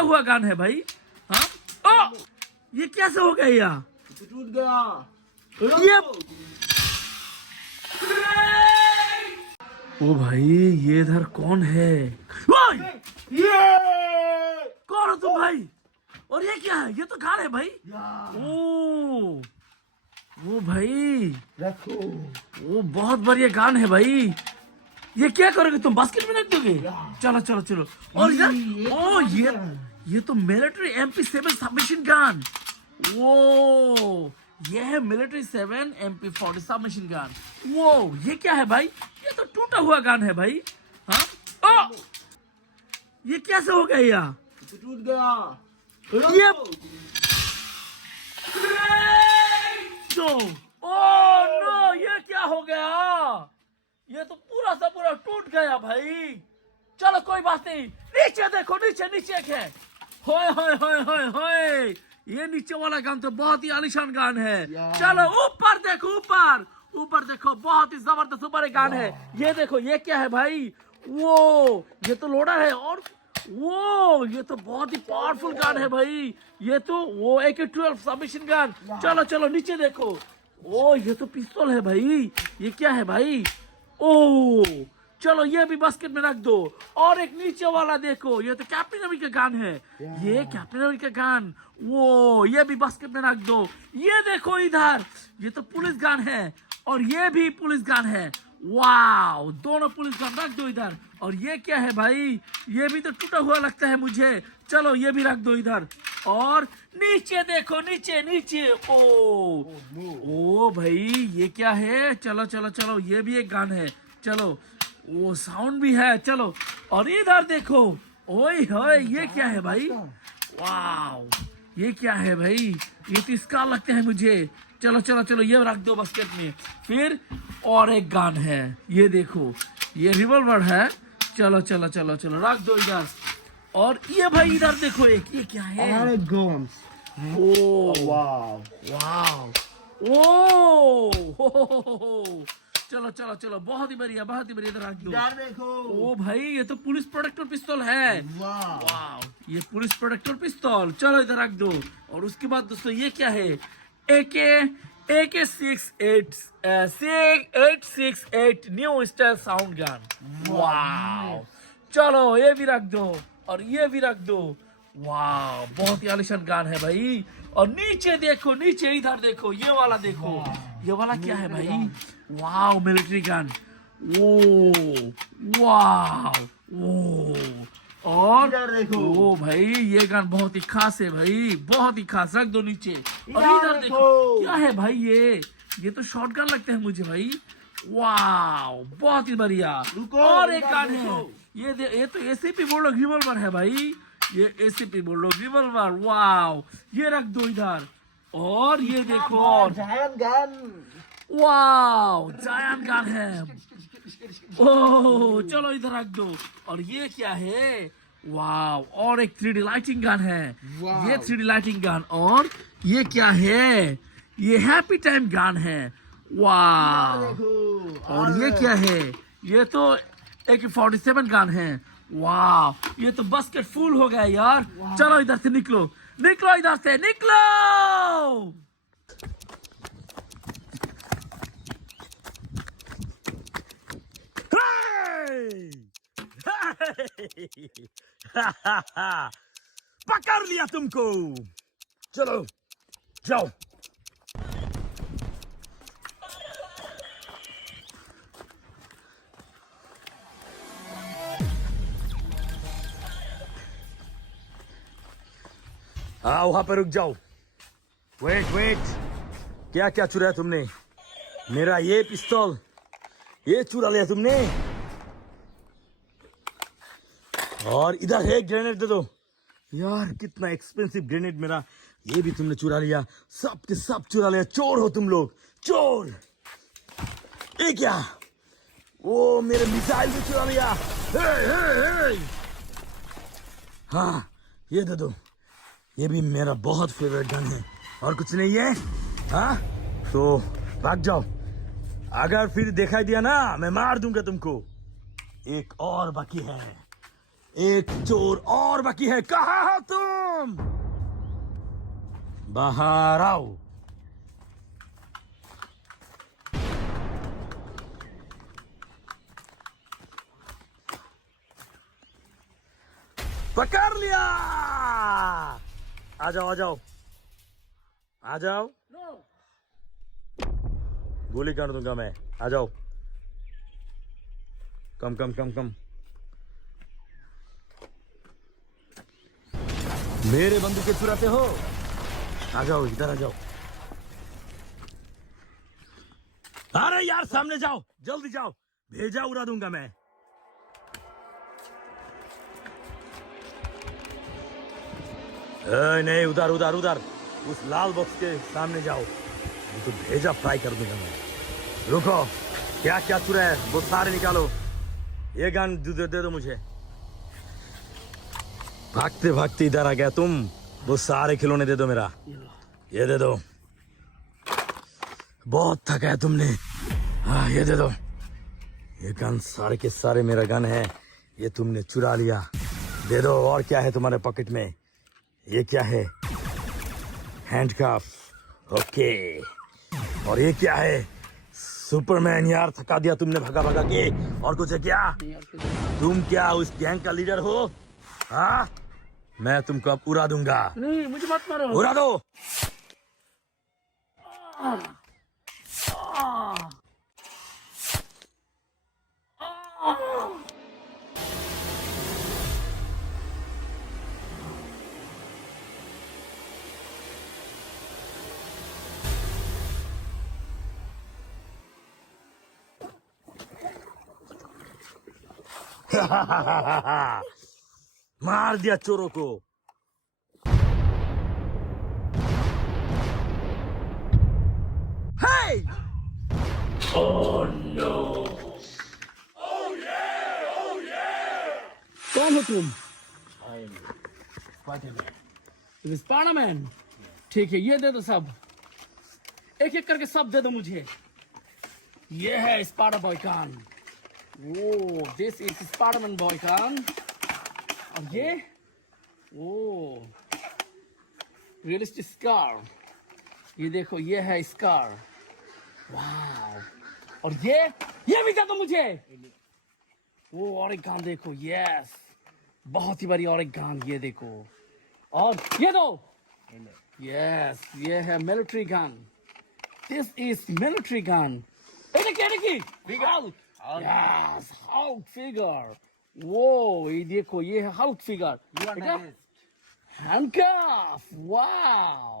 टूटा हुआ गन है भाई। हाँ ओ, ये कैसे हो गया यार? टूट गया। ये ओ भाई, ये इधर कौन है? ओए! कौन हो तुम भाई? और ये क्या है? ये तो गन है भाई। ओ भाई, रखो। वो बहुत बढ़िया गन है भाई। ये क्या करोगे तुम? बास्केट में रख दोगे? चलो चलो चलो। और इधर ओ ये तो मिलिट्री MP7 सबमशीन गन। वो ये है मिलिट्री 7 MP40 सबमशीन गन। वो ये क्या है भाई? ये तो टूटा हुआ गन है भाई। हाँ ओ, ये कैसे हो गया यार? टूट गया। ये ओ नो, ये क्या हो गया? ये तो पूरा सा पूरा टूट गया भाई। चलो कोई बात नहीं, नीचे देखो, नीचे नीचे क्या है? होए होए होए होए होए, ये नीचे वाला गान तो बहुत ही आलीशान गान है। चलो ऊपर देखो, ऊपर ऊपर देखो, बहुत ही जबरदस्त ऊपर एक गान है। ये देखो, ये क्या है भाई? वो ये तो लोडर है। और वो ये तो बहुत ही पावरफुल गन है भाई। ये तो वो AK-12 सबमशीन गन। चलो चलो नीचे देखो। ओ ये तो पिस्तौल है भाई। ये क्या है भाई? ओ चलो ये भी बास्केट में रख दो। और एक नीचे वाला देखो, ये तो कैप्टन अमेरिका गन है। ये कैप्टन अमेरिका गन, वो ये भी बास्केट में रख दो। ये देखो इधर, ये तो पुलिस गन है। और ये भी पुलिस गन है। वाओ, दोनों पुलिस गन रख दो इधर। और ये क्या है भाई? ये भी तो टूटा हुआ लगता है मुझे। चलो ये भी रख दो इधर। और नीचे देखो, नीचे नीचे। ओ भाई, ये क्या है? चलो चलो चलो, ये भी एक गन है। चलो, वो साउंड भी है। चलो, और इधर देखो। ओए होए, ये क्या है भाई? वाओ, ये क्या है भाई? ये तो इसका लगता है मुझे। चलो चलो चलो, ये रख दो बास्केट में। फिर और एक गन है, ये देखो, ये रिवॉल्वर है। चलो चलो चलो चलो, रख दो इधर। और ये भाई इधर देखो, एक ये क्या है? ओ वाओ वाओ, ओ चलो चलो चलो, बहुत ही बढ़िया, बहुत ही बढ़िया। इधर रख दो। यार देखो। ओ भाई, ये तो पुलिस प्रोटेक्टर पिस्तौल है। वाओ, ये पुलिस प्रोटेक्टर पिस्तौल। चलो इधर रख दो। और उसके बाद दोस्तों, ये क्या है? AK-868 new style sound gun. Wow, चलो ये भी रख दो। और ये भी रख दो। वाओ, बहुत ही आलीशान गन है भाई। और नीचे देखो, नीचे इधर देखो, ये वाला देखो। ये वाला क्या है भाई? Wow, military gun. वो वाओ, वो और ओ भाई, ये गन बहुत ही खास है भाई, बहुत ही खास। रख दो नीचे। और इधर देखो, क्या है भाई? ये तो शॉर्ट गन लगता है मुझे भाई। वाओ, बहुत ही बढ़िया। और एक गन है, ये तो ACP बोलो रिवॉल्वर है भाई। ये ACP बोलो रिवॉल्वर। वाओ, ये रख दो इधर। और ये देखो, और giant gun. Wow, giant gun है। ओह, चलो इधर रख दो। और ये क्या है? वाओ, और एक 3D लाइटिंग गन है। ये 3D लाइटिंग गन। और ये क्या है? ये हैप्पी टाइम गन है। वाओ, और ये क्या है? ये तो AK-47 गन है। वाओ, ये तो बास्केट फुल हो गया यार। चलो इधर से निकलो, निकलो इधर से, निकलो। पकड़ लिया तुमको। चलो जाओ। हाँ, वहां पर रुक जाओ। वेट, क्या क्या चुराया तुमने? मेरा ये पिस्तौल, ये चुरा लिया तुमने। और इधर है ग्रेनेड, दे दो। यार कितना एक्सपेंसिव ग्रेनेड मेरा, ये भी तुमने चुरा लिया। सब के सब चुरा लिया। चोर हो तुम लोग, चोर। ये क्या? वो मेरे मिसाइल भी चुरा लिया। हे। हाँ, ये दे दो। ये भी मेरा बहुत फेवरेट गन है। और कुछ नहीं है? हाँ, तो भाग जाओ। अगर फिर दिखाई दिया ना, मैं मार दूंगा तुमको। एक और बाकी है, एक चोर और बाकी है, कहाँ हो तुम? बाहर आओ। पकड़ लिया। आ जाओ आ जाओ आ जाओ, गोली काट दूंगा मैं। आ जाओ, कम कम कम कम। मेरे बंदूकें चुराते हो? आ जाओ, इधर आ जाओ। अरे यार सामने जाओ, जल्दी जाओ, भेजा उड़ा दूंगा मैं। नहीं, उधर उधर उधर, उस लाल बॉक्स के सामने जाओ, नहीं तो भेजा फ्राई कर दूंगा मैं। रुको, क्या क्या चुरा है वो सारे निकालो। ये गन दे दो मुझे। भागते भागते इधर आ गया तुम। वो सारे खिलौने दे दो मेरा, ये दे दो। बहुत थका है तुमने। हाँ, ये दे दो। ये गन सारे के सारे मेरा गन है, ये तुमने चुरा लिया। दे दो। और क्या है तुम्हारे पॉकेट में? ये क्या है? हैंडकफ। ओके। और ये क्या है? सुपरमैन। यार थका दिया तुमने भगा भगा के। और कुछ है क्या? तुम क्या उस गैंग का लीडर हो? हाँ, मैं तुमको अब उड़ा दूंगा। नहीं, मुझे मत मारो। उड़ा दो। मार दिया चोरों को। Hey! Oh no! कौन हो तुम? स्पाइडरमैन। ठीक है, ये दे दो सब, एक एक करके सब दे दो मुझे। ये है स्पाइडर बॉय कान। वो दिस इज स्पाइडरमैन बॉय कान। और ये वो रियलिस्टिक स्कार। ये देखो, ये है स्कार। वाह। और ये भी दे दो मुझे। वो और एक गन देखो, यस, बहुत ही बड़ी और एक गन, ये देखो। और ये दो, यस, ये है military gun. This is military gun. Yes, Hulk figure. वो ये देखो, ये है हल्क फिगर। हैंडकफ। वाह।